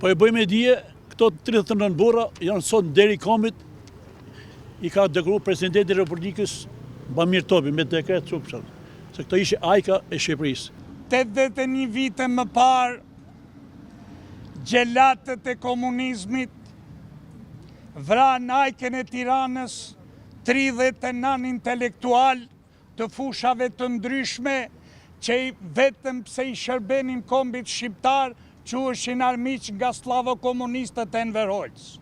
Po e bëjmë e dije, këto 39 burra janë sot deri komit, i ka dekruar presidenti i Republikës Bamir Topi me dekret çupshat. Se këto ishe ajka e Shqipërisë. 81 vite më parë, gjelatët e komunizmit vran ajken e Tiranës 39 intelektual të fushave të ndryshme që vetëm pse i shërbenin kombit shqiptar quheshin armiq nga slavo-komunistët e Enver Hoxha.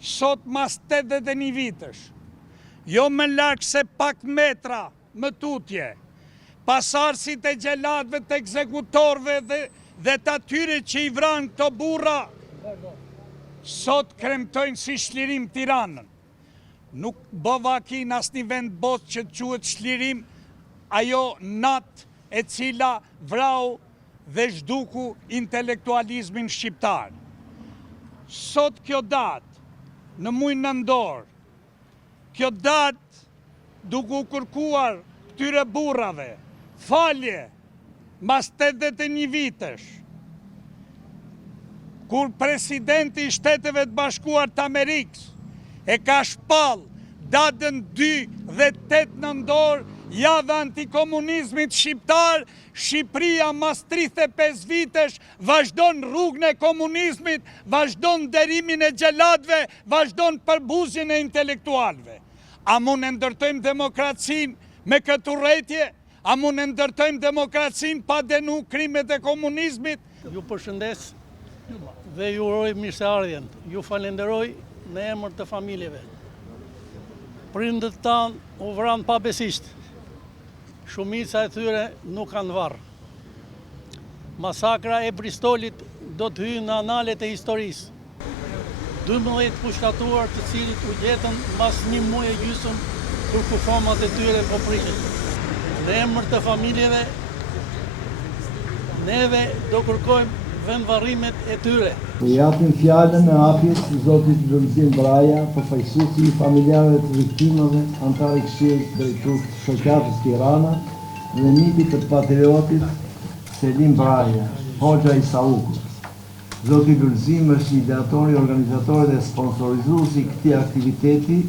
Sot mas 81 vitesh, jo më larg se pak metra më tutje, pasardhësit e gjelatëve të ekzekutorëve dhe të atyre që i vranë këto burra, sot kremtojnë si Çlirim Tiranën. Nuk bëva aki në asnjë vend botë që të quhet Çlirim ajo natë e cila vrau dhe zhduku intelektualizmin shqiptar. Sot kjo datë, në muajin nëntor, kjo datë duke u kërkuar këtyre burrave falje mas 81 vitesh, kur presidenti i Shteteve të Bashkuar të Amerikës e ka shpall datën 2 dhe 8 nëntor, javë antikomunizmit shqiptar, Shqipëria mas 35 vitesh vazhdon rrugën e komunizmit, vazhdon derimin e gjelatëve, vazhdon përbuzjen e intelektualëve. A mund e ndërtojmë demokracinë me këtë urrëtie? A mund e ndërtojmë demokracinë pa denu krimet e komunizmit? Ju përshëndes dhe ju uroj mirëseardhjen. Ju falenderoj në emër të familjeve. Prindët tanë u vranë pabesisht. Shumica e tyre nuk kanë varr. Masakra e Bristolit do të hyjë në analet e historisë. 12 pushtatuar të cilit u gjetën mbas një muaji e gjysmë kur kufomat e tyre po prishin. Në emër të familjeve, neve do kërkojmë vendvarrimet e tyre. I japim fjalën e hapjes Zotit Lulzim Braja, përfaqësuesi i familjarëve të viktimave, antar i Këshillit Drejtues të Shoqatës Tirana dhe niti të patriotit Selim Braja, Hoxha i Saukut. Zoti Lulzim është ideatori, organizatori dhe sponsorizuesi i këtij aktiviteti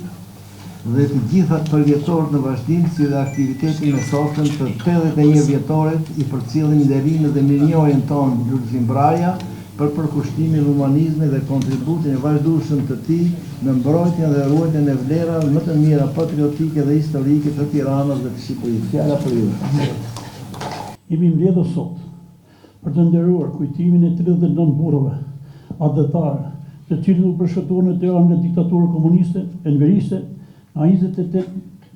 dhe të gjitha përvjetorët në vazhdim, si dhe aktivitetin me sotën të 81 vjetoret i përcjellin nderimin dhe mirënjohjen tonë Lulzim Braja për përkushtimin e humanizmit dhe kontributin e vazhdueshëm të tij në mbrojtjen dhe ruajtjen e vlerave më të mira patriotike dhe historike të Tiranës dhe të Shqipërisë. Fjala për ju. Jemi mbledhur sot për të nderuar kujtimin e 39 burrave adhetare, të cilët u përshkëtuan në Tiranë nga diktatura komuniste, enveriste, nga 28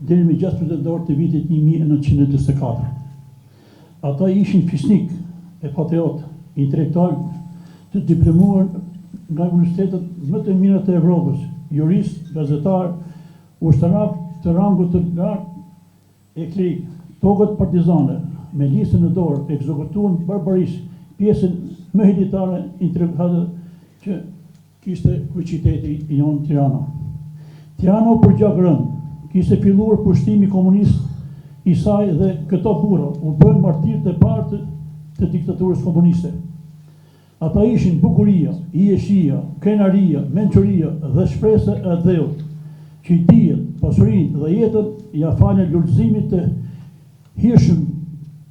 deri me 6 dhjetor të vitit 1924. Ata ishin fisnik e patriot, intelektual, të diplomuar nga universitetet më të mira të Evropës, jurist, gazetar, ushtarak të rangut të lartë e klerik, tokët partizane, me listën e dorë, ekzekutuan barbarisht pjesën më heritare intelektuale që kishte kryeqyteti i jonë Tirana. Tirana u përgjak rënd, kishte filluar pushtimi komunist i saj dhe këto burra u bën martirë të parë të diktaturës komuniste. Ata ishin bukuria, jeshia, krenaria, mençuria dhe shpresa e dheut, që i dijet, pasurinë dhe jetën ja falen Lulzimit të hirshëm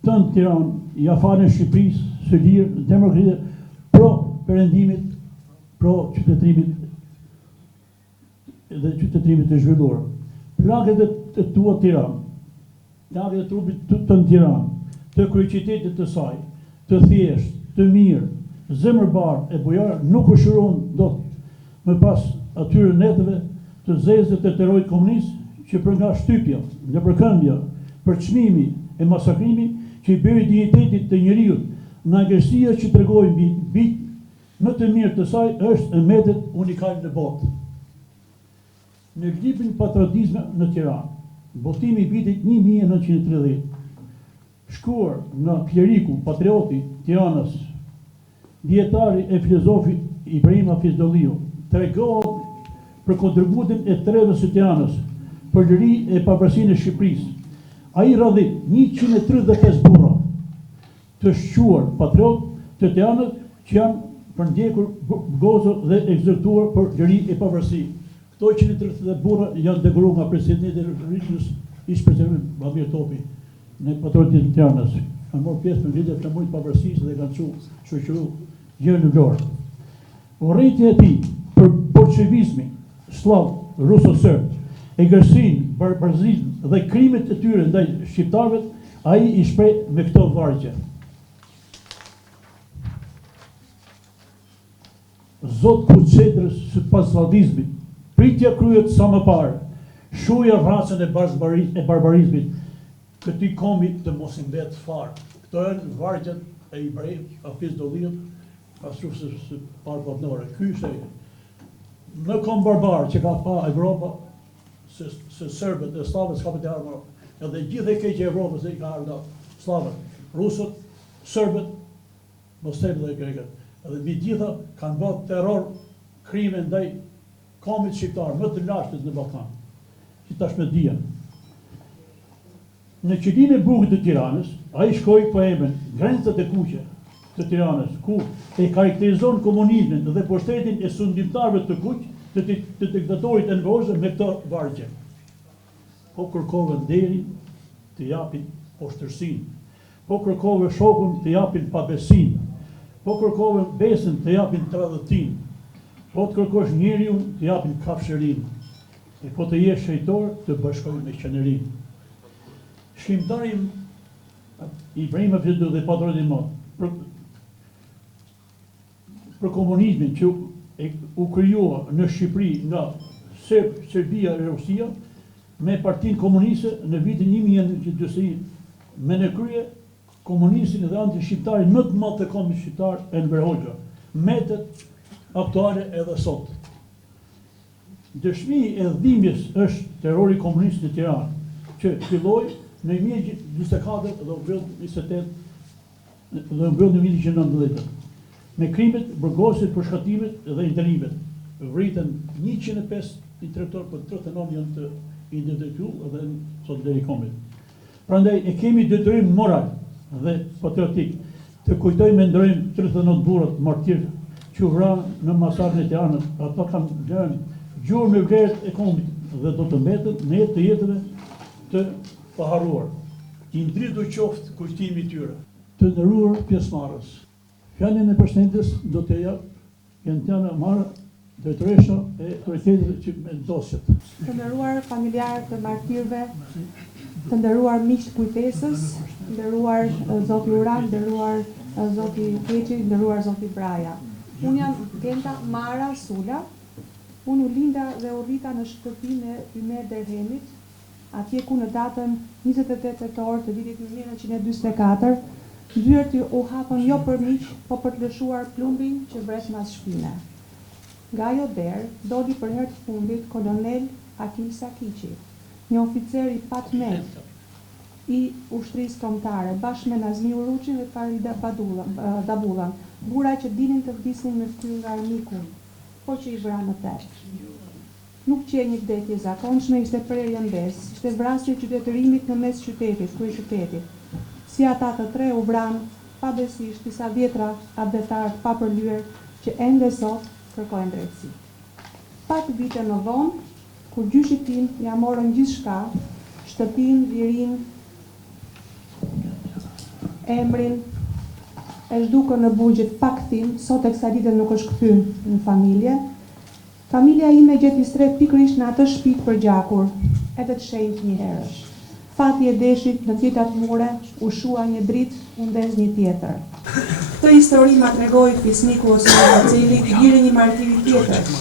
tënë Tiranë, ja falen Shqipërisë së lirë, demokratike, pro perëndimit, pro qytetërimit dhe qytetërimit të zhvilluar. Plagët e tua Tiranë, plagët e trupit të Tiranë, të kryeqytetit të saj, të thjeshtë, të mirë, zemërbar e bujar nuk u shëron dot më pas atyre netëve të zezët të terrorit komunist që për nga shtypja, nga përkëndja, për çmimi e masakrimi që i bëri dignitetit të njeriut, nga agresia që tregojnë mbi më të mirë të saj është emetet unikal në botë. Në librin Patriotizmi në Tiranë, botimi i vitit 1930, shkruar nga kleriku, patrioti Tiranës, dietari e filozofi Ibrahim Hafizolliu, tregohet për kontributin e trevës së Tiranës për liri e pavarësinë e Shqipërisë. Ai radhit 135 burra të shquar patriot të Tiranës që janë për ndjekur gozë dhe ekzekutuar për lëri e pavarësi. Këto 130 burra janë deguruar nga presidenti i Republikës, ish president Vladimir Topi, në patriotin e Tiranës. Kanë marrë pjesë në ngritjen e flamurit të pavarësisë dhe kanë shoqëruar gjë në Vlorë. Urrëtia e tij për bolshevizmin, slav, ruso-serb, egërsinë, barbarizmin dhe krimet e tyre ndaj shqiptarëve, ai i shpreh me këto vargje. Zot kuçedrës së pasvallëzimit, pritja kryet sa më parë, shuja racën e barbarizmit, këtij komi të mos i mbet fare. Këto janë vargjet e Ibrahim Hafiz Dolliut, pasuesi së parë botërore. Ky ishte në kom barbar që ka pa Evropa, se serbët dhe slavët s'ka për të ardhur, edhe gjithë e keqja e Evropës i ka ardhur slavët, rusët, serbët, mos them dhe grekët. Edhe mbi gjitha kanë bërë terror, krime ndaj komit shqiptar, më të lashtit në Ballkan, që tashmë dihen. Në qytetin e bukur të Tiranës, ai shkoi poemën Grencat e kuqe të Tiranës, ku e karakterizon komunizmin dhe pushtetin e sundimtarëve të kuq, të diktatorit Enver me këto vargje. Po kërkove nderin, të japin poshtërsinë. Po kërkove shokun, të japin pabesinë. Po kërkove besën, të japin tradhëtinë. Po të kërkosh njeriu, të japin kafshërinë. E po të jesh shejtor, të bashkojnë me qenerinë. Shkrimtari Ibrahim Hafiz dhe patroni i madh për komunizmin që u krijua në Shqipëri nga Serbia e Rusia me Partinë Komuniste në vitin 1920, me në krye komunistin dhe anti-shqiptarin më të madh të kombit shqiptar, Enver Hoxha, metet aktuale edhe sot. Dëshmi e dhimbjes është terrori komunist në Tiranë, që filloi në 1924 dhe u mbyll në 28 dhe u mbyll në 1919. Me krimet, burgosit, përshkatimet dhe internimet. Vritën 105 intelektuar, për 39 janë të intelektual dhe sot deri kombit. Prandaj e kemi detyrim moral dhe patriotik të kujtojmë me ndrojmë 39 burrat martir që u vranë në masakrin e Tiranës. Ata kanë lënë gjurmë me vlerët e kombit dhe do të mbeten në jetë të jetëve të paharruar. I ndritur qoftë kujtimi i tyre. Të nderuar pjesëmarrës, fjalën e përshëndetjes do të jap Jentiana Mara, drejtoresha e autoritetit që vendosjet. Të nderuar familjarë të martirëve, të nderuar miq të kujtesës, të nderuar zoti Uran, të nderuar zoti Keqi, të nderuar zoti Braja. Unë jam Genta Mara Sula. Unë u linda dhe u rrita në shtëpinë e Ymer Derhemit, atje ku në datën 28 tetor të vitit 1944, dyert u hapën jo për miq, po për të lëshuar plumbin që vret mas shpine. Nga ajo derë doli për herë të fundit kolonel Akil Sakiqi, një oficer i patmet i ushtrisë kombëtare, bashkë me Nazmi Uruçin dhe Farida Dabullan, burra që dinin të vdisnin me fytyrë nga armiku, po që i vranë në terë. Nuk qe një vdekje zakonshme, ishte prerje ndes, ishte vrasje qytetërimit në mes qytetit, kryeqytetit. Si ata të tre u vranë pabesisht disa vjetra abdetarë pa përlyer që ende sot kërkojnë drejtësi. Pak vite më vonë, kur gjyshit tim ja morën gjithçka, shtëpinë, lirinë, emrin, e zhdukën në burgjet pa kthim, sot e kësaj dite nuk është kthyer në familje. Familja ime gjeti stret pikërisht në atë shtëpi për gjakur, edhe të shenjtë një herësh. Fati e deshit në tjetat mure, u shua një dritë, u ndez një tjetër. Këtë histori ma tregoi fisniku ose Marceli, biri një martiri tjetër,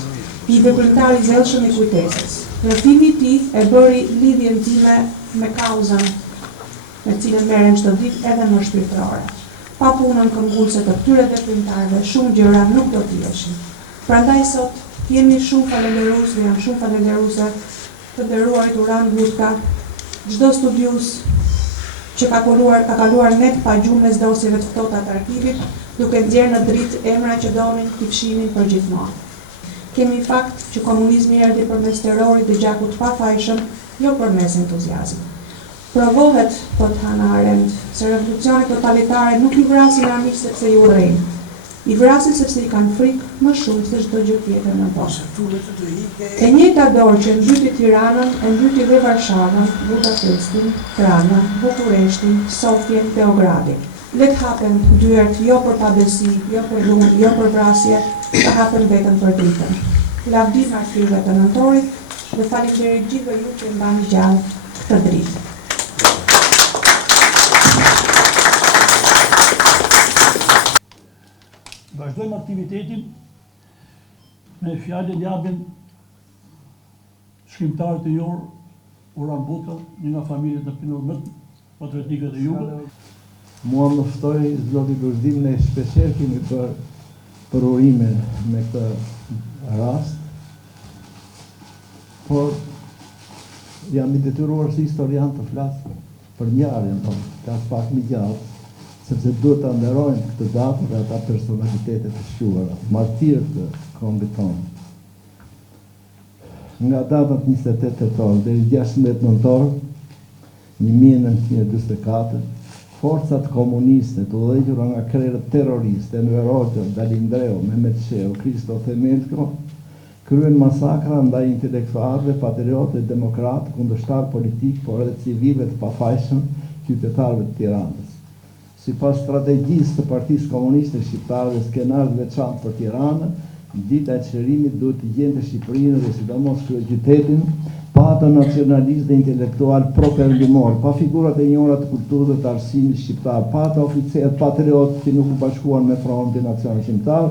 i veprimtari i zellshëm i kujtesës. Rrëfimi i tij e bëri lidhjen time me kauzën me cilën merrem çdo ditë edhe më shpirtërore. Pa punën këmbgulse të këtyre veprimtarëve, shumë gjëra nuk do të iheshin. Prandaj sot jemi shumë falenderues dhe jam shumë falenderuese të nderuarit Uran Gutka, çdo studius që ka kaluar net pa gjumë mes dosjeve të ftohta të arkivit, duke nxjerrë në dritë emra që donin t'i fshimin përgjithmonë. Kemi fakt që komunizmi erdhi përmes terrorit dhe gjakut pafajshëm, jo përmes entuziazmit. Provohet, thot Hannah Arendt, se revolucionet totalitare nuk i vrasin armiq sepse ju urrejnë. I vrasin sepse i kanë frikë më shumë se çdo gjë tjetër në botë. E njëjta dorë që mbyti Tiranën, e mbyti dhe Varshavën, Budapestin, Pranën, Bukureshtin, Sofjen, Beogradin. Le të hapen dyert jo për pabesi, jo për lundë, jo për vrasje, të hapen vetëm për dritën. Lavdi martirëve të nëntorit dhe faleminderit gjithëve ju që mbani gjallë këtë dritë. Vazhdojmë aktivitetin me fjalën japin shkrimtarët e jorë Uran Buka, një nga familjet e pinur më patriotike të Jugut. Mua më ftoi zoti Guzdim, ne shpeshherë kemi për urime me këtë rast, por jam i detyruar si historian të flas për ngjarjen, ka pak më gjallë, sepse duhet të nderojmë këtë datë dhe ata personalitetet të shquara, martirë të kombit tonë. Nga data 28 tetor deri 16 nëntor 1944, forcat komuniste të udhëhequra nga krerët terroriste Enver Hoxha, Dalin Dreu, Mehmet Sheu, Kristo Themelko, kryen masakra ndaj intelektualëve, patriotë dhe demokratë, kundërshtar politik, por edhe civile të pafajshëm qytetarëve të Tiranës. Sipas strategjisë të Partisë Komuniste Shqiptare dhe skenarit veçantë për Tiranën, dita e çlirimit duhet të gjente Shqipërinë dhe sidomos kryeqytetin pa të nacionalist dhe intelektual pro-perëndimor, pa figurat e njohura të kulturës dhe të arsimit shqiptar, pa të oficerët patriotë që nuk u bashkuan me Frontin Nacional Shqiptar,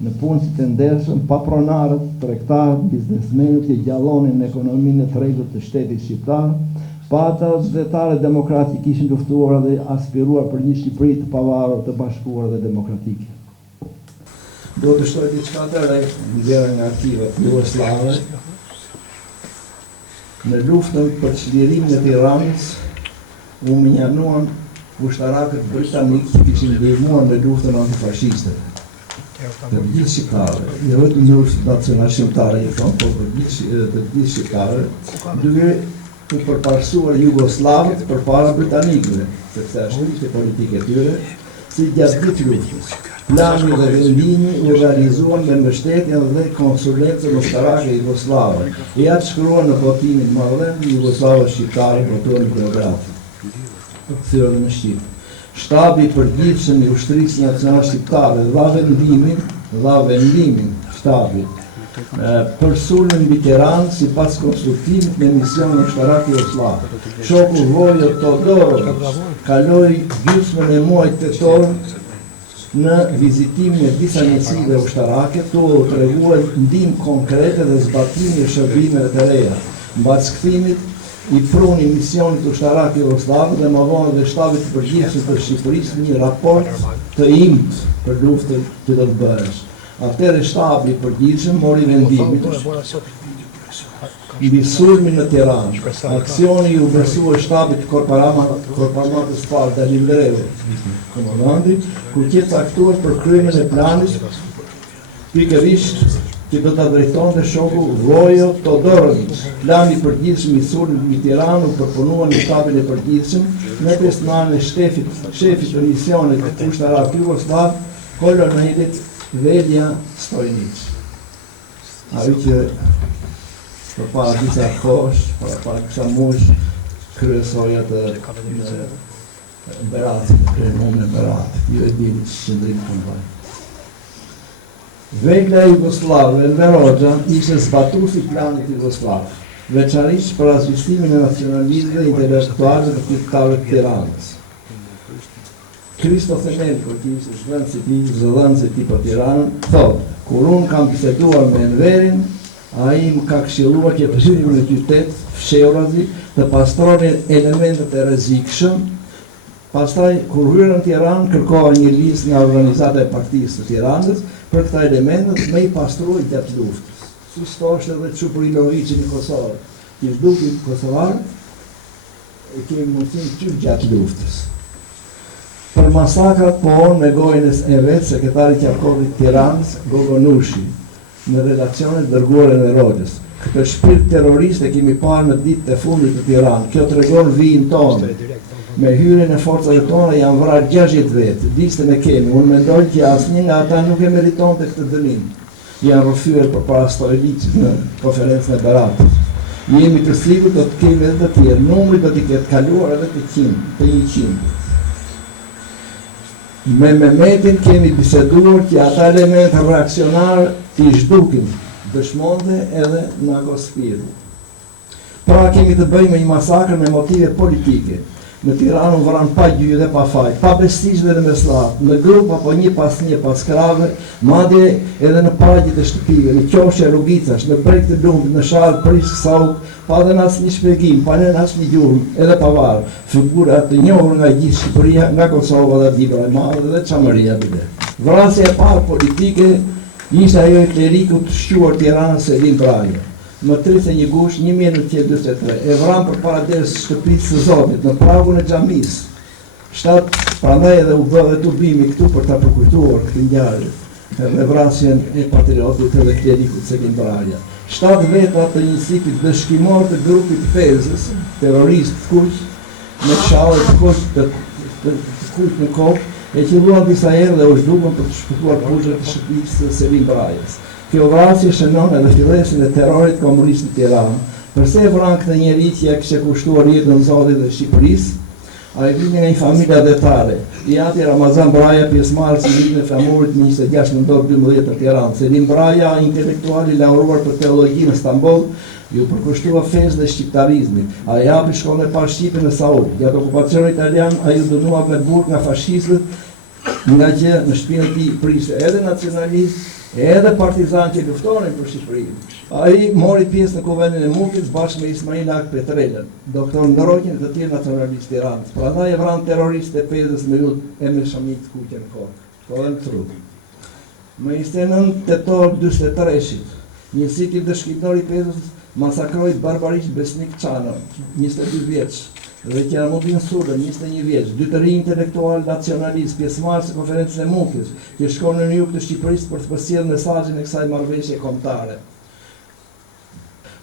në punësit e ndershëm, pa pronarët, tregtarët, biznesmenët që gjallonin në ekonominë e tregut të shtetit shqiptar, pa ata qytetarë demokratë që kishin luftuar dhe aspiruar për një Shqipëri të pavarur, të bashkuar dhe demokratike. Do të shtoj diçka të re, nxjerrë nga arkivet jugosllave. Në luftën për çlirimin e Tiranës, u minjanuan ushtarakët britanikë që kishin ndihmuar në luftën antifashiste. Të gjithë shqiptarë, jo vetëm nacional shqiptare, por të gjithë shqiptarë, duke u përparësuar jugoslavët përpara britanikëve, sepse ishte politike e tyre, si gjatë gjithë luftës. Plani dhe vendimi u realizuan me mbështetjen dhe konsulencën ushtarake jugoslave. E atë shkruan në votimin marrëdhënë, jugoslavë shqiptarë votuan në Beograd. Kthyer në Shqip. Shtabi i përgjithshëm i ushtrisë nacionale shqiptare dha vendimin shtabit për sulmin mbi Tiranë sipas konsultimit me misionin ushtarak jugosllav. Shoku Vojo Todorović kaloi gjysmën e muajit tetor në vizitimin e disa njësive ushtarake, tu u treguar ndihmë konkrete dhe zbatimi e shërbimeve të reja. Mbas kthimit i pruni misionit ushtarak jugosllav dhe më vonë dhe shtabit të përgjithshëm të Shqipërisë një raport të imët për luftën që do të bëhesh. Atëherë shtabi i përgjithshëm mori vendimin mbi sulmin në Tiranë. Aksioni u besua shtabit korpamatës parë Dalin Dreu, komandandi, ku që caktuar për kryimin e planit pikërisht që do ta drejtonte shoku Vojo Todorović. Plani i përgjithshëm i sulmit mbi Tiranë u përpunua në shtabin e përgjithshëm në personalin e shefit të misionit ushtarak jugosllav, kolonelit Velja Stojnić. Ai që përpara disa kohësh, para kësa mush, kryesori atë Beratit, kryemun e Beratit, ju e dini që qëndrim këmbaj. Velja Jugoslave, Enver Hoxha, ishte zbatuesi i planit jugoslav, veçanërisht për asfiksimin e nacionalizmit dhe intelektualëve të qytetarëve të Tiranës. Kristo Themelko, që ishte zëdhënës e tij për Tiranën, thotë, kur unë kam biseduar me Enverin, ai më ka këshilluar që të hyrim në qytet fshehurazi të pastronin elementet e rrezikshëm. Pastaj kur hyrën në Tiranë kërkova një listë nga organizata e Partisë të Tiranës për këta elementet me i pastruar gjatë luftës. Si thoshte edhe Çupriloviçi në Kosovë, që duke kosovar e kemi mundësinë të qysh gjatë luftës. Për masakrat pohon me gojën e vet sekretari qarkullit të Tiranës, Gogonushi, në relacionet dërguare në Rogjës. Këtë shpirt terrorist e kemi parë në ditët e fundit të Tiranë. Kjo tregon vijin tonë. Me hyrjen e forcave tona janë vrarë 60 vetë, diste me kemi. Unë mendoj që asnjë nga ata nuk e meritonte këtë dënim. Janë rrëfyer përpara Stoilicit në konferencën e Beratës. Jemi të sigurt do të kemi edhe të tjerë. Numri do të ketë kaluar edhe të 100. Me Mehmetin kemi biseduar që ata elementë reaksionar t'i zhdukin, dëshmonte edhe në agospiru. Pra kemi të bëjmë një masakrë me motive politike. Në Tiranë vranë pa gjyë dhe pa faj, pa bestish dhe në meslat, në grup apo një pas krave, madje edhe në pagjit e shtëpive, në qoshe rrugicash, në brek të lumbit, në sharë, prisk, sauk, pa dhe në asë një shpjegim, pa në asë një gjurëm, edhe pa varë, figurat të njohur nga gjithë Shqipëria, nga Kosova dhe Dibra e Madhe dhe Çamëria bile. Vrasja e parë politike ishte ajo e klerikut të shquar Tiranës Selim Braja. Më 31 gush 1943, e vran për para derës shtëpisë së Zotit, në pragun e xhamisë. Prandaj edhe u bë dhe tubimi këtu për ta përkujtuar këtë ngjarje, edhe vrasjen e patriotit edhe klerikut Selim Braja. 7 veta të njësikit dëshkimor të grupit Pezës, terrorist të kuq, me kshallë të kuq në kokë, e qelluan disa herë dhe u zhdukën për të shpëtuar pushët të shtëpisë së Selim Brajës. Kjo vrasje shënon edhe fillesin e terrorit komunist në Tiranë. Përse vran këtë njeri që ja kishte kushtuar jetën Zotit dhe Shqipërisë? Ai vini nga një familje adhetare. I ati Ramazan Braja, pjesëmarrës i vitën e flamurit 26 nëntor 12 në Tiranë. Selim Braja, intelektual i lauruar për teologji në Stamboll, ju përkushtua fesë dhe shqiptarizmi. Ai japi shkollën e parë shqipe në Saul. Gjatë okupacionit italian, ai u dënua me burg nga fashistët, nga që në shtëpinë e tij priste edhe nacionalist, edhe partizan që luftonin për Shqipërinë. Ai mori pjesë në Kuvendin e Mukit bashkë me Ismail Ak Petrelën, doktor Ndroqin dhe të tjerë nacionalistë Tiranës. Prandaj e vran terroristë e Pezës me lut e me shamit kuqe në kokë. Shkollën trut. Më 29 tetor 43-shit, njësik i dëshkimtar i Pezës masakroi barbarisht Besnik Çano, 22 vjeç. Dhe Kiramudin Surda, 21 vjeç, dy të rinj intelektual nacionalist, pjesëmarrës së konferencës e Mukit, që shkonin në jug të Shqipërisë për të përcjellë mesazhin e kësaj marrëveshje kombëtare.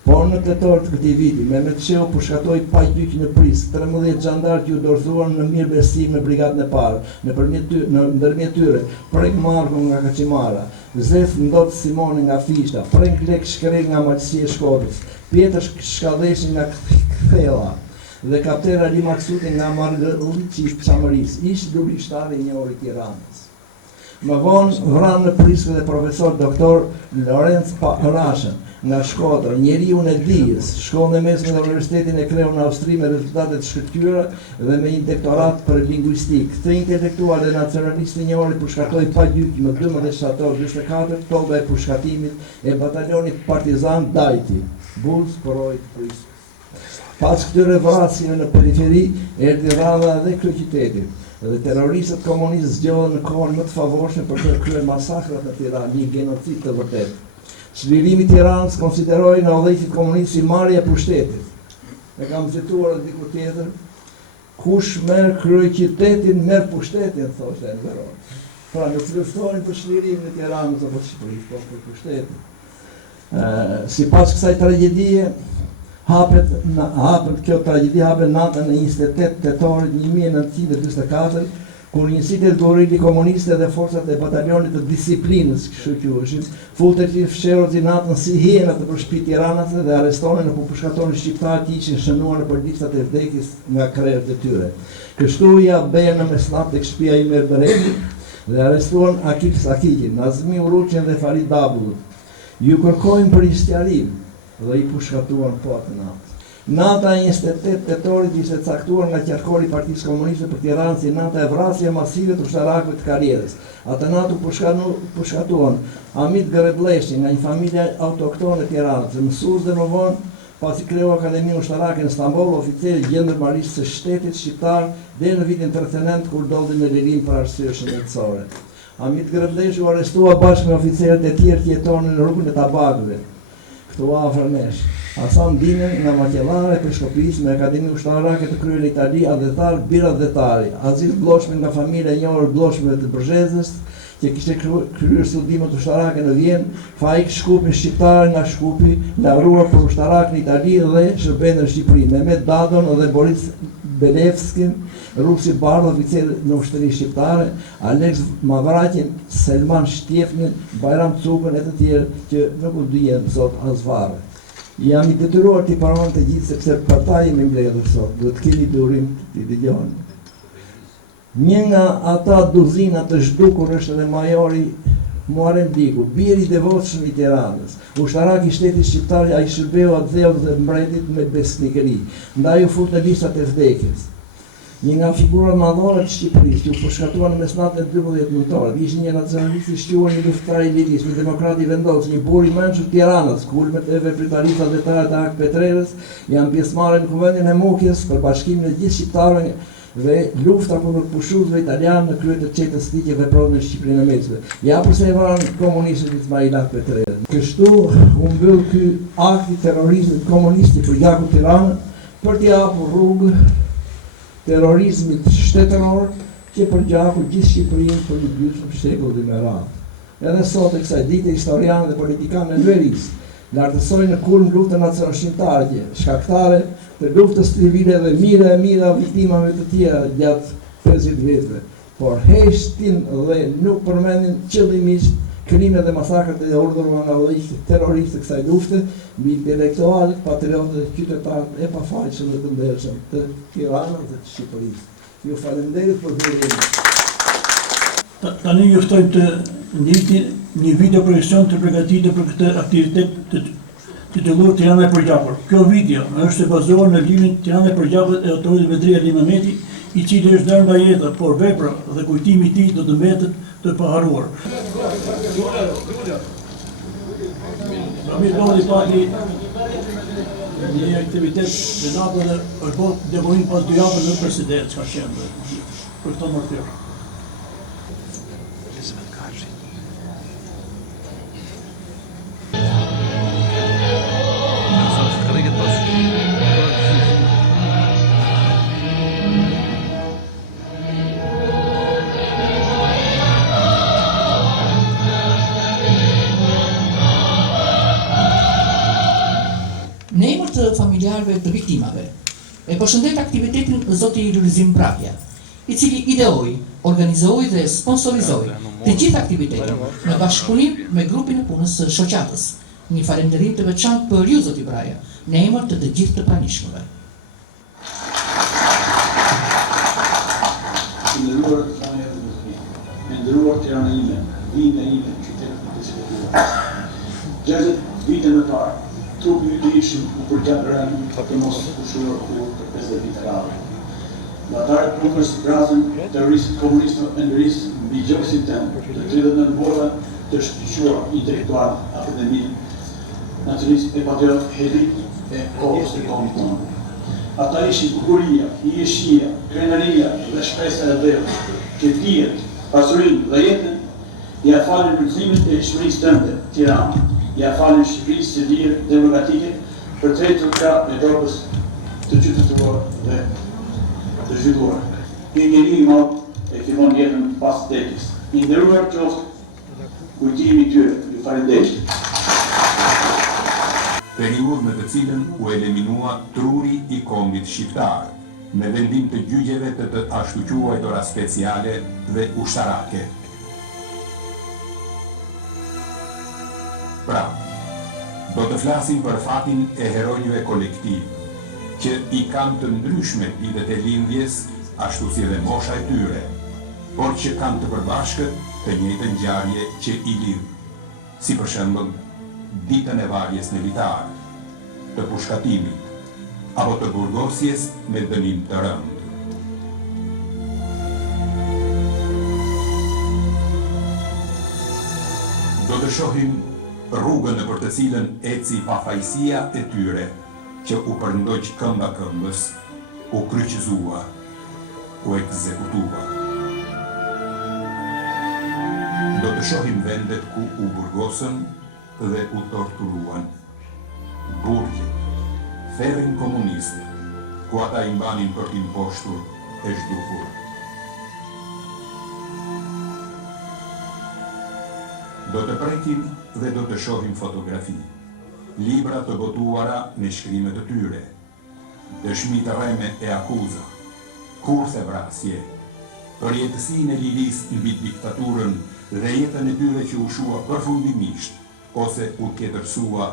Por në tetor të këtij viti, Mehmet Shehu përshkatoi pa gjyq në Prisk 13 xhandarë që u dorëzuan në mirë besim në brigadën e parë, ndërmjet tyre Prek Marko nga Kaçimara, Zef Ndot Simoni nga Fishta, Frank Lek Shkrel nga Maqësia e Shkodrës, Pjetër Shkalleshi nga Kthella dhe kapten Ali Maksuti nga Margëlliçi i Çamërisë, ish dublishtari i njohur i Tiranës. Më vonë vranë në Priskë dhe profesor doktor Lorenz Rashën nga Shkodra, njeriu e dijes, shkollën e mesme dhe Universitetin e Kreu në Austri me rezultate të shkëlqyera dhe me një doktorat për lingvistik. Këtë intelektual dhe nacionalist i njohur përshkatoi pa gjyq më 12 shtator 44 toba e përshkatimit e batalionit partizan Dajti, Bulls Poroj Priskë. Pas këtyre vrasjeve në periferi, erdhi rradha edhe kryeqytetit. Dhe terroristët komunistë zgjohen në kohën më të favorshme për të kryer masakrat në Tiranë, një genocid të vërtetë. Çlirimi i Tiranës konsideroi në udhëheqjet komuniste si marrja e pushtetit. E kam cituar edhe diku tjetër, kush merr kryeqytetin, merr pushtetin, thoshte Enveroni. Pra nuk luftonin për çlirimin e Tiranës apo Shqipërisë, por për pushtetin. Sipas kësaj tragjedie, hapet kjo tragjedi hapet natën e 28 tetorit 1944, kur njësitë e Gorili Komuniste dhe forcat e batalionit të disiplinës, kështu quheshin, futet i fshehur natën si hiena të përshpit Tiranës dhe arrestonin apo përshkatonin shqiptarë që ishin shënuar në listat e vdekjes nga krerët e tyre. Kështu ja bën në mesnat tek shtëpia i Merbereti dhe arrestuan Akil Sakiqin, Nazmi Uruqin dhe Farid Dabullin. Ju kërkojnë për shtjarim dhe i përshkatuan po atë natë. Nata e 28 tetorit ishte caktuar nga qarkori i Partisë Komuniste për Tiranë si nata e vrasje masive të ushtarakëve të karrierës. Atë natë u përshkatuan Hamid Gërebleshi nga një familje autoktone e Tiranës, mësues dhe më vonë pasi kreu Akademinë Ushtarake në Stamboll, oficer gjendërmarisë së shtetit shqiptar deri në vitin 39 kur doldi në lirim për arsye shëndetësore. Hamid Gërebleshi u arrestua bashkë me oficerët e tjerë që jetonin në rrugën e Tabakëve, këtu afër nesh. Hasan Dinen nga Maqellare për Shkopis me Akademinë Ushtarake të kryer në Itali, adhetar Bira Adhetari, Aziz Bloshmi nga familja e njohur Bloshmeve të Brzezës, që kishte kryer studimet ushtarake në Vjenë, Faik Shkupi shqiptar nga Shkupi, lauruar për ushtarak në Itali dhe shërben në Shqipëri, Mehmet Dadon dhe Boris Belevskin, Rusi Bardh, oficer në ushtëri shqiptare, Alex Mavratin, Selman Shtjefnin, Bajram Cukën e të tjerë që nuk u dijen sot asfarë. Jam i detyruar t'i paron të gjithë sepse për ta jemi mbledhur sot, do të keni durim t'i dëgjoni. Një nga ata duzina të zhdukur është edhe majori Muharrem Diku, biri i devotshëm i Tiranës, ushtarak i shtetit shqiptar, ai shërbeu atë dheu dhe mbretit me besnikëri, ndaj u fut në listat e vdekjes. Një nga figurat madhore të Shqipërisë, që u përshkatuan në mesnatën e 12 nëntorit, ishte një nacionalist i shquar, një luftëtar i lirisë, një demokrat i vendosur, një burr i mençur Tiranës, kulmet e vepritarisë adhetare të Ak Petrerës, janë pjesëmarrë në kuvendin e Mukjes për bashkimin e gjithë shqiptarëve dhe lufta kundër pushuesve italianë në krye të çetës së tij që veproi në Shqipërinë e Mesme. Ja pse e varan komunistët Ismail Ak Petrerën. Kështu u mbyll ky akt i terrorizmit komunist për gjaku Tiranën për t'i hapur rrugë terrorizmit shtetëror që përgjaku gjithë Shqipërinë për një gjysmë shekulli me radhë. Edhe sot e kësaj dite historianë dhe politikanë në verisë lartësojnë në kulm luftën nacional-shqiptare që shkaktare të luftës civile dhe mira viktimave të tjera gjatë 50 viteve, por heshtin dhe nuk përmendin qëllimisht krimet dhe masakrat e urdhëruara nga vëllezërit terroristë kësaj lufte mbi intelektualët, patriotët dhe qytetarët e pafajshëm dhe të ndershëm të Tiranës dhe të Shqipërisë. Ju falenderoj për vlerën. Tani juftojmë të ndihni një video projekcion të përgatitur për këtë aktivitet të titulluar Tirana e përgjakur. Kjo video është e bazuar në librin Tirana e përgjakur e autorit Vedri Ali Mehmeti, i cili është dalë nga jeta, por vepra dhe kujtimi i tij do të mbetet të paharuar. Ramir Doli pati një aktivitet në natë dhe është bërë deponim pas 2 javë në presidencë ka qenë për këto martyrë. Në emër të familjarëve të viktimave, e përshëndet aktivitetin zoti Lulizim Prapja, i cili ideoi, organizoi dhe sponsorizoi të gjithë aktivitetin në bashkëpunim me grupin e punës së shoqatës. Një falënderim të veçantë për ju zoti Braja, në emër të gjithë të pranishmëve. Nderuar familjarë të mi, nderuar Tirana ime, vinda ime, qytetit të shpëtuar. 60 vite më parë, trupi i ishim u përgjat rënë të mos pushurë kur për 50 vite radhë. Batarët punës vrasën terroristët komunistë e ndërisë mbi gjoksin tëmë të 39 bota të shkëlqyer intelektual, akademik, nacionalist e patriot helik e kohës të tonë tonë. Ata ishin bukuria, hieshia, krenaria dhe shpresa e dheu, që dijet, pasurinë dhe jetën, ja falën përkthimet e Shqipërisë tënde, Tiranë, ja falën Shqipërisë së lirë demokratike për tretur krah e Evropës të qytetëruar dhe të zhvilluar. Një njeri i madh e fillon jetën pas vdekjes. I nderuar qoftë kujtimi i tyre. Ju falenderoj. Periudhë në të cilën u eliminua truri i kombit shqiptar, me vendim të gjyqjeve të ashtu quajtura speciale dhe ushtarake. Pra, do të flasim për fatin e heronjve kolektiv, që i kanë të ndryshme ditët e lindjes, ashtu si dhe mosha e tyre, por që kanë të përbashkët të njëjtën ngjarje që i lidh, si për shembull ditën e varjes militare, të pushkatimit, apo të burgosjes me dënim të rënd. Do të shohim rrugën në për të cilën eci pafajësia e tyre, që u përndoq këmba këmbës, u kryqëzua, u ekzekutua. Do të shohim vendet ku u burgosën dhe u torturuan. Burgjet, ferrin komunist, ku ata i mbanin për t'im poshtur e zhdukur. Do të prekim dhe do të shohim fotografi, libra të botuara me shkrimet të tyre, dëshmi të rreme e akuza, kurse vrasje, përjetësinë e lirisë mbi diktaturën dhe jetën e tyre që u shua përfundimisht ose u tjetërsua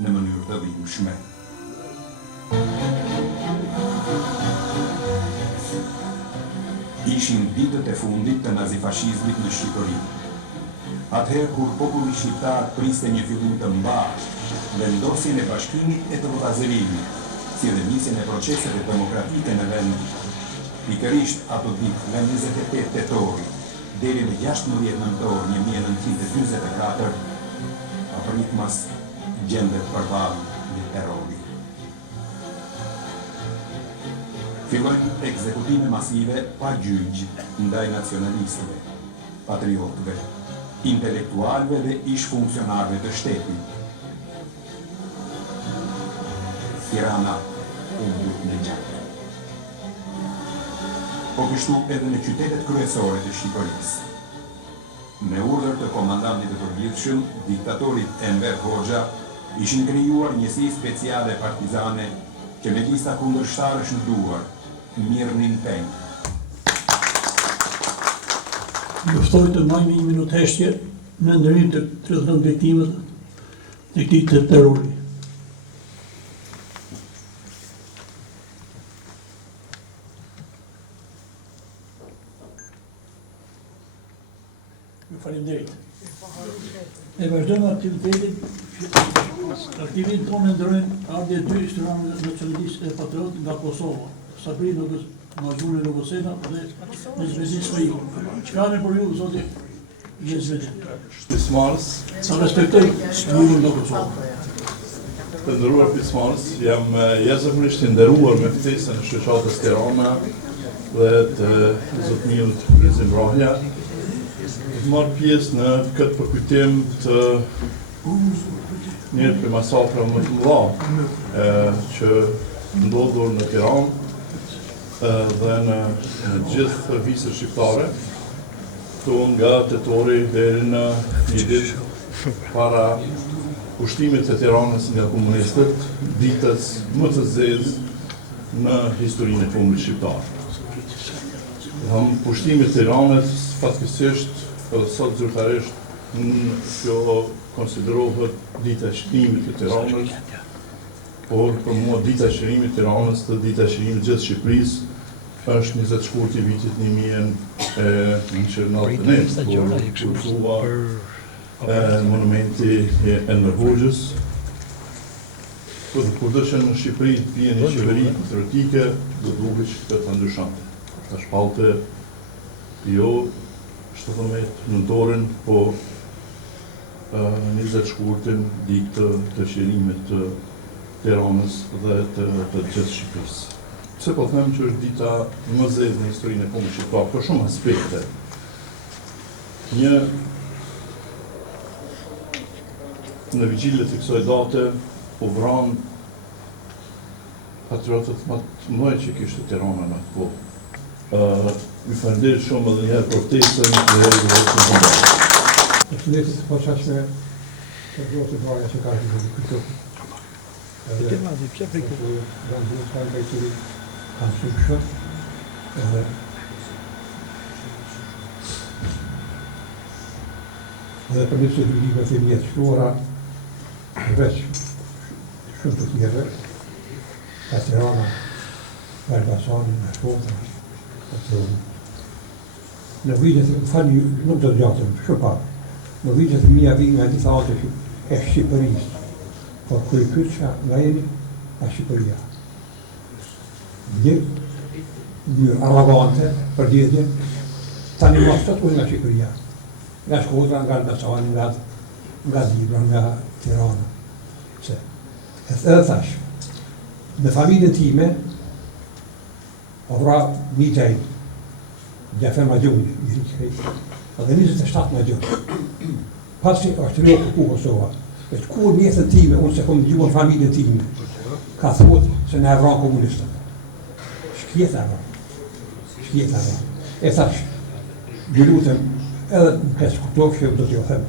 në mënyrë të dhimbshme. Ishin ditët e fundit të nazifashizmit në Shqipëri. Atëherë kur populli shqiptar priste një fillim të mbarë, vendosjen e bashkimit e të vllazërimit, si dhe nisjen e proceseve demokratike në vend, pikërisht ato ditë nga 28 tetori deri në 16 nëntor 1944, apritmas gjendet përballë me terrori. Fillojnë ekzekutime masive pa gjyq ndaj nacionalistëve, patriotëve, intelektualëve dhe ish funksionarëve të shtetit. Tirana u mbut në gjatë. Po kështu edhe në qytetet kryesore të Shqipërisë. Me urdhër të komandantit të përgjithshëm, diktatorit Enver Hoxha, ishin krijuar njësi speciale partizane që me lista kundërshtarësh në duar, mirënin peng. Juftoj të majmë 1 minutë heshtje në ndërim të 30 viktimët të këtij të terrori. Ju faleminderit. Ne vazhdojmë aktivitetin. Aktivitet tonë ndrojnë ardhje 2 shtronë nacionalistë e patriot nga Kosova. Sabri Mazhuni Logosena dhe Nezvedin Smail. Çka ne për ju, zoti Nezvedin? Pjesëmarrës. Sa respektoj shkruajnë nga Kosova. Të nderuar pjesëmarrës, jam jashtëzakonisht i nderuar me ftesën e shoqatës Tirana dhe të zotëmiut Lulzim Brahja. Të marr pjesë në këtë përkujtim të një për masakra më të mëdha që ndodhur në Tiranë dhe në gjithë visët shqiptare, këtu nga tetori deri në një ditë para pushtimit të Tiranës nga komunistët, ditës më të zezë në historinë e kombit shqiptar. Pushtimi të Tiranës fatkeqësisht sot zyrtarisht kjo konsiderohet dita e shkrimit të Tiranës, por për mua dita e shkrimit të Tiranës dhe dita e shkrimit gjithë Shqipërisë është 20 shkurti vitit 1991, kur thua monumenti e Enver Hoxhës. Kur dëshën në Shqipëri të vjen një qeveri patriotike, do duket që këtë të ndryshante. Ta shpallte jo 17 nëntorin, po 20 shkurtin ditë të qerimit të Tiranës dhe të gjithë Shqipërisë. Pse po them që është dita më zezë në historinë e kombit shqiptar, për shumë aspekte. Në vigjiljet e kësaj date u vranë patriotët më të mëdhenj që kishte Tirana në atë kohë. Ju falenderoj shumë edhe një herë për ftesën dhe Përshëndetje të posaçme të zotit Braja që ka qenë këtu. Edhe kanë shumë edhe për njësë të libër të mjetë shtuara, veç shumë të tjere, ka Tirana, ka Elbasani, ka Shkodra, në vitet, fali nuk do të gjatëm, shumë parë, në vitet mija vi nga disa atë e Shqipërisë, por kërë kyçka nga jemi, a Shqipëria. Një arrogante, për djedje, tani më sot ku nga Shqipëria, nga Shkodra, nga Elbasani, nga Dibra, nga Tirana. Edhe thash, në familjen time, o vra një gjej, Gjafer Magjoni, edhe 27 Magjoni. Pasi është një ku Kosova, është kur mjetën time, unë se kom gjuhën familjen time, ka thot se në evran komunistët. Shkjet evran. E thash, gjëlutëm, edhe në pesë kuptof që do t'jo them.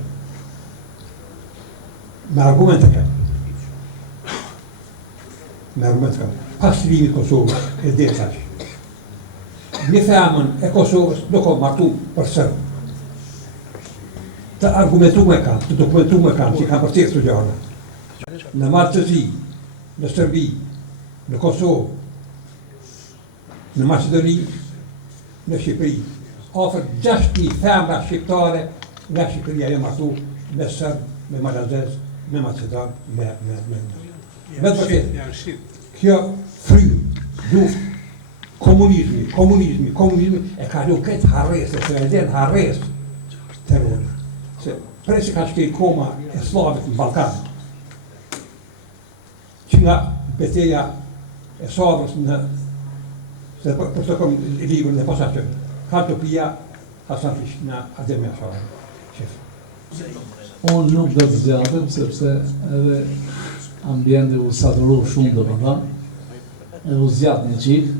Me argumente kem. Pas të limit Kosovë, e dhe thash. një femën e Kosovës nuk o martu për sërë. Të argumentume kanë, të dokumentume kanë, që kanë përcjellë këto gjëra. Në Maltëzi, në Serbi, në Kosovë, në Macedoni, në Shqipëri, ofër 6.000 femra shqiptare nga Shqipëria e martu me Serb, me Malazez, me Macedon, me vërtet. Kjo fry, luft, komunizmi e ka lu këtë harresë, se e den harresë terrori. Se presi ka shkej koma e slavit në Balkan, që nga betejë e Savrës në se për të kom librin e posaçëm, Kartopia Hasan Fish në Ademia Shara. Unë nuk do të zgjatem, sepse edhe ambienti u saturu shumë do të thënë, edhe u zgjat një qikë.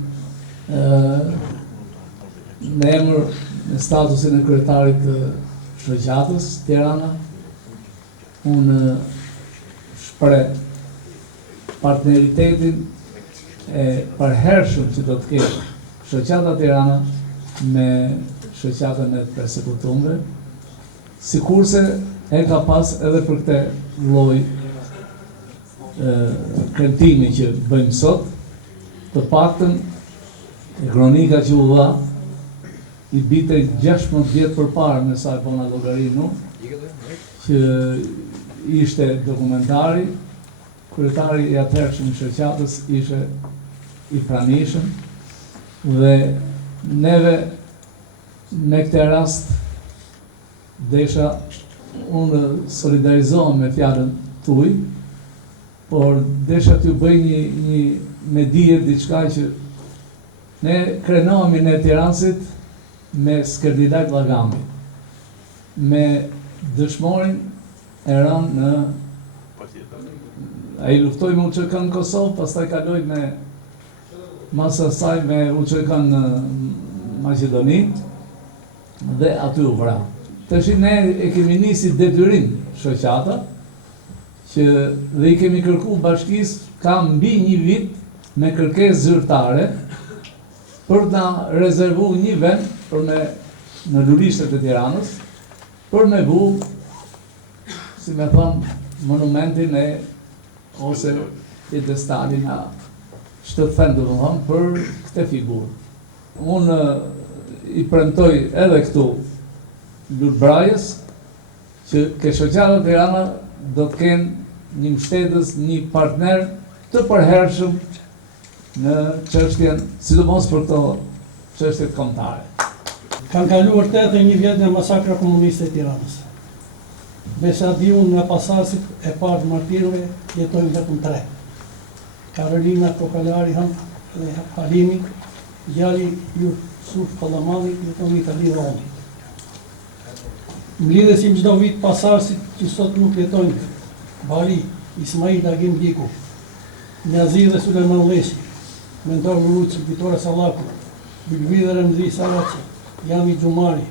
Në emër në statusin e kryetarit të shoqatës Tirana, unë shpreh partneritetin e përhershëm që do të ketë shoqata Tirana me shoqatën e persekutumve, sikurse e ka pas edhe për këtë lloj kremtimi që bëjmë sot, të paktën kronika që u dha i bite 16 vjet përpara me sa e bona llogarinu, që ishte dokumentari, kryetari i atëhershëm i shoqatës ishte i pranishëm, dhe neve me këtë rast desha unë solidarizohem me fjalën tuaj, por desha t'ju bëj një me dije diçka që ne krenohemi në Tiranësit me Skërdilaj Vllagami, me dëshmorin e rënë në ai luftoi me UÇK-n në Kosovë, pastaj kaloi me mas asaj me UÇK-n në Maqedoni dhe aty u vra. Tash ne e kemi nisi detyrim shoqata që dhe i kemi kërku bashkisë ka mbi një vit me kërkesë zyrtare për ta rezervu një vend për me në lulishtet e Tiranës për me vu, si me thënë, monumentin e ose piedestalin a shtëtfen dhe më thënë për këte figurë. Unë i premtoj edhe këtu Lulbrajës që ke shoqata Tirana do të kenë një mbështetës, një partner të përhershëm në çështjen, sidomos për këto çështjet kombëtare. Kanë kaluar 81 vjet nga masakra komuniste e Tiranës. Besa di unë nga pasasit e parë të martirëve jetojnë vetëm 3. Karolina Kokalari dhe Halimi, djali Jusuf Pallamani jeton në Itali dhe Romi. Mlidhesim çdo vit pasarësit që sot nuk jetojnë: Bari, Ismail Agim Diku, Njazi dhe Suleman Leshi, Mentor Luruci, Vitore Sallaku, Bilbide Remzi Saraci, Jami Gjumari,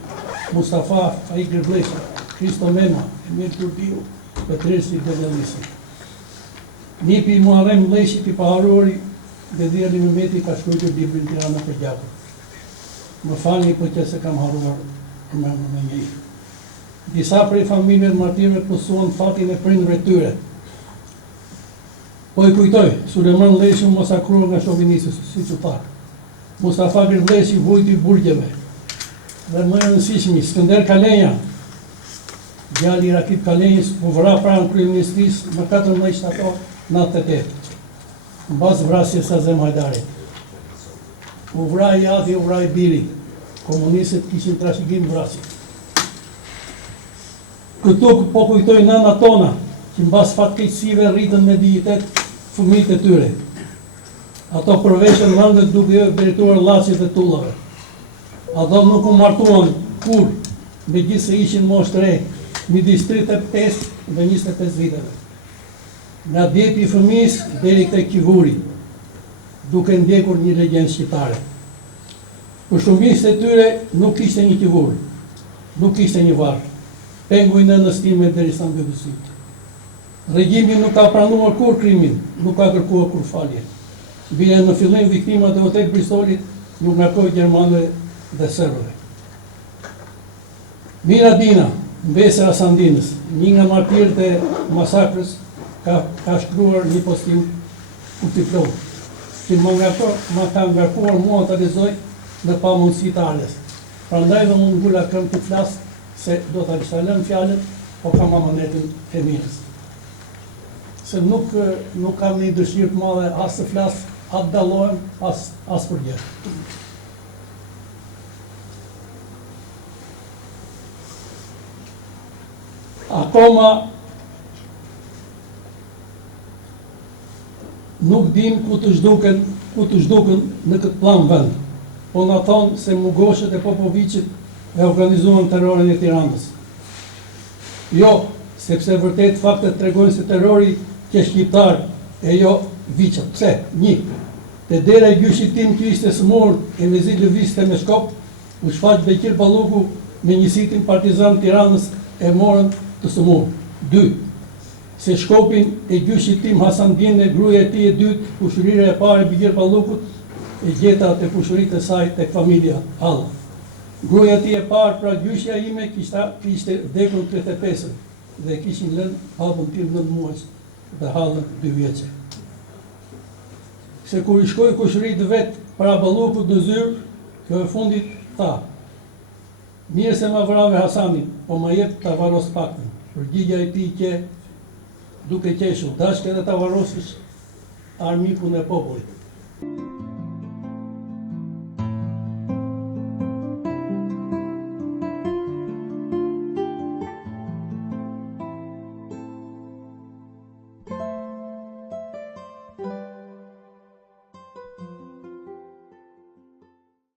Mustafa Faik Grbleshi, Kristo Mena, Emir Turdiu, Petresi Dedelisi. Nipi Muharrem Leshi, i paharori, dhe Djali Mehmeti ka shkruar librin Tirana për gjakur. Më falni për që se kam haruar me një. Disa prej familjeve martirëve pësuan fatin e prindërve tyre. Po i kujtoj, Suleman Leshi u masakruar nga shovinistët, siç u tha. Mustafa Grbleshi vujt i burgjeve. Dhe më e rëndësishmi, Skënder Kalenja, djali i Rakip Kalenjës, u vra pranë kryeministrisë më 14 shtator 98, mbas vrasjes së Azem Hajdarit. U vra i Adi, u vra i Biri. Komunistët kishin trashëgim vrasje. Këtu po kujtoj nëna tona, që mbas fatkeqësive rritën me digjitet fëmijët e tyre. Ato përveshën rëndet duke drejtuar llaçet e tullave. Ato nuk u martuan kur, megjithëse ishin moshë të re, midis 35 dhe 25 viteve. Nga djepi i fëmijës deri tek qivuri, duke ndjekur një legjendë shqiptare. Për shumicën e tyre nuk kishte një qivur, nuk kishte një varr. Pengu i nënës time derisa mbylli. Regjimi nuk ka pranuar kur krimin, nuk ka kërkuar kur falje. Bile në fillim viktimat e hotel Bristolit nuk ngarkoj Gjermanëve dhe Serbëve. Mira Dina, mbesër Asandinës, një nga martirët e masakrës, ka shkruar një postim ku titulon që ma ka ngarkuar mua të lexoj në pamundësi të ardhes. Prandaj dhe mund ngula këmbë të flas se do ta kisha lënë fjalën, po kam amanetin e mirës. Se nuk kam një dëshirë të madhe as të flas, as dallohem, as për gjë. Akoma nuk dim ku të zhduken në këtë plan vend, po na thonë se Mugoshët e Popovicit e organizuan terrorin e Tiranës. Jo, sepse vërtet faktet tregojnë se terrori që shqiptar e jo viçat. Pse? 1. Te dera e gjyshit tim që ishte smur e me zi lëvizte me shkop, u shfaq Bekir Balluku me një sitin partizan Tiranës e morën të smur. 2. Se shkopin e gjyshit tim Hasan Dine, gruaja e tij e dytë, pushërira e parë e Bekir Ballukut, e gjeta te pushëritë e saj tek familja Hall. Gruaja e tij e parë, pra gjyshja ime, kishte vdekur 35 dhe kishin lënë babën tim 9 muaj dhe Hallën 2 vjeçë. Se kur i shkoi kushëritë vet para Ballukut në zyrë, kjo e fundit tha: mirë se ma vrave Hasanin, po ma jep ta varos paktin. Përgjigja e tij që duke qeshur, dashke edhe ta varosish armikun e popullit.